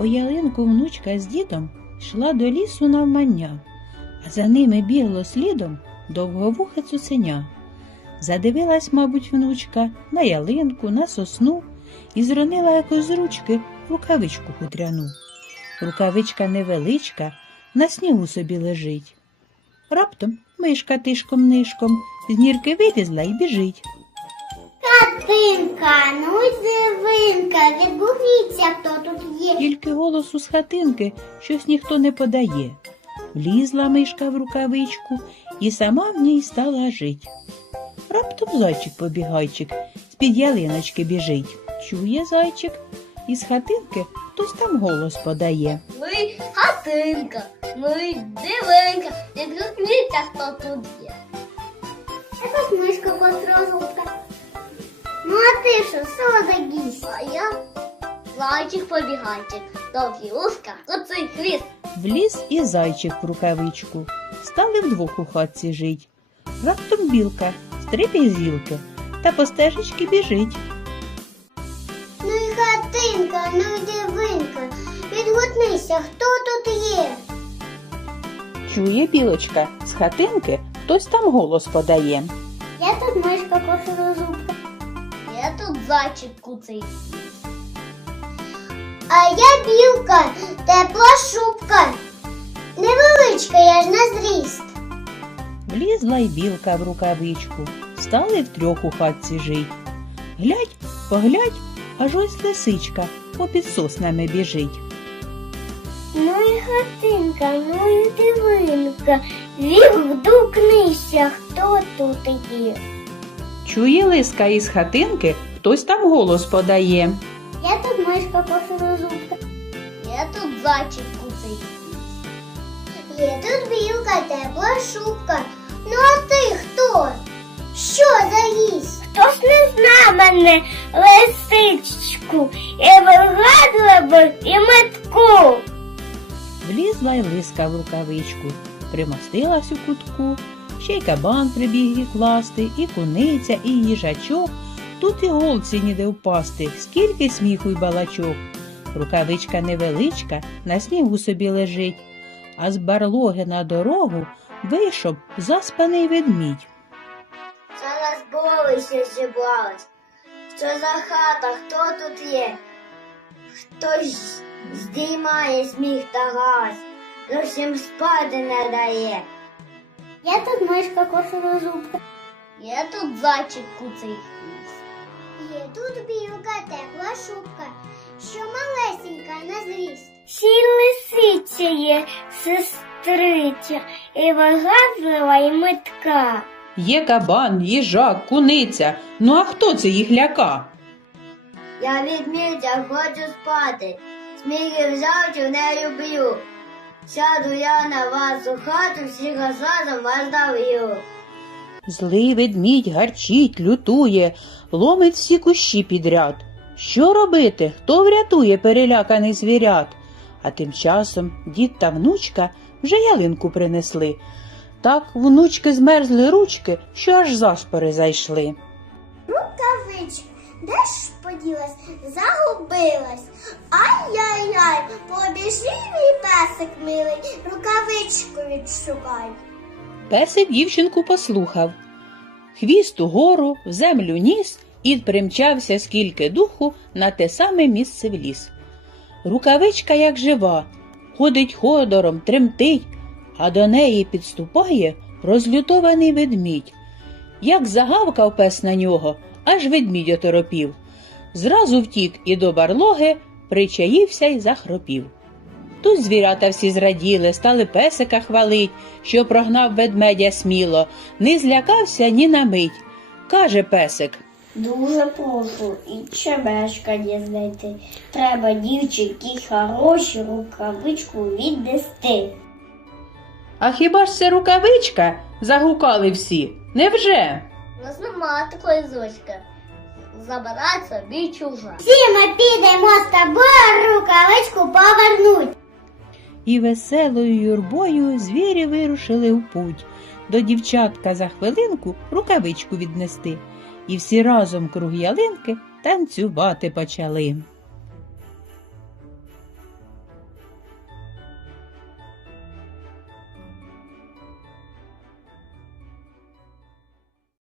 По ялинку внучка з дідом йшла до лісу навмання, а за ними бігло слідом довговухе цуценя. Задивилась, мабуть, внучка на ялинку, на сосну і зронила якось з ручки рукавичку хутряну. Рукавичка невеличка, на снігу собі лежить. Раптом мишка тишком нишком з нірки вилізла і біжить. Хатинка, Голосу з хатинки щось ніхто не подає. Влізла мишка в рукавичку і сама в ній стала жить. Раптом зайчик побігайчик з-під ялиночки біжить. Чує зайчик, із хатинки хтось там голос подає. Й хатинка, ну й дивинка, відгукніться, хто тут є. Якась мишка потрозубка. Ну а ти що, солодогісь? А я зайчик побігайчик, довгі узка, оцей хвіст. Вліз і зайчик в рукавичку. Стали вдвох у хатці жить. Раптом білка стрибі з гілки та по стежечки біжить. Ну й хатинка, ну й дивинка, відгукнися, хто тут є? Чує білочка, з хатинки хтось там голос подає. Я тут мишка кошерозубка. Я тут зайчик куций. А я білка, тепла шубка. Невеличка, я ж на зріст. Влізла й білка в рукавичку, стали втрьох у хатці жить. Глядь, поглядь, аж ось лисичка попід соснами біжить. Ну і хатинка, ну і дивинка. Відгукнися, хто тут є. Чує лиска із хатинки, хтось там голос подає. Я тут мишка кошерозубка. Я тут зайчик куций. Є тут білка, тепла шубка. Ну а ти хто? Що за гість? Хтось не зна мене, лисичку, і вигадливу, і метку. Влізла й лиска в рукавичку, примостилась у кутку, ще й кабан прибіг її класти, і куниця, і їжачок. Тут і голці ніде впасти, скільки сміху й балачок. Рукавичка невеличка, на снігу собі лежить, а з барлоги на дорогу вийшов заспаний ведмідь. Зараз болися зібралась. Що за хата, хто тут є? Хтось здіймає сміх та газ, зовсім спати не дає. Я тут мишка кошерозубка. Я тут зайчик куций хвіст. Є тут білка, тепла шубка, що малесенька на зріст. Всі лисиця є, сестриця, і вигазлива, і метка. Є кабан, їжак, куниця. Ну а хто це їх ляка? Я відмітя хочу спати, сміхи взяв не люблю. Сяду я на вас у хату, всіх разом вас давлю. Злий ведмідь гарчить, лютує, ломить всі кущі підряд. Що робити? Хто врятує переляканих звірят? А тим часом дід та внучка вже ялинку принесли. Так внучки змерзли ручки, що аж заспори зайшли. Рукавичка, де ж поділась? Загубилась. Ай-яй-яй, побіжи мій песик милий, рукавичку відшукай. Песик дівчинку послухав. Хвіст угору, в землю ніс і примчався скільки духу на те саме місце в ліс. Рукавичка, як жива, ходить ходором, тремтить, а до неї підступає розлютований ведмідь. Як загавкав пес на нього, аж ведмідь оторопів. Зразу втік і до барлоги причаївся й захропів. Тут звірята всі зраділи, стали песика хвалить, що прогнав ведмедя сміло, не злякався ні на мить. Каже песик, Дуже прошу і чебешка не знайти. Треба дівчинки хороші рукавичку віднести. а хіба ж це рукавичка? загукали всі. Невже? У нас нема такої зочка. Забирай собі чужа. Всі ми підемо з тобою рукавичку повернуть. І веселою юрбою звірі вирушили в путь. До дівчатка за хвилинку рукавичку віднести. І всі разом круг ялинки танцювати почали.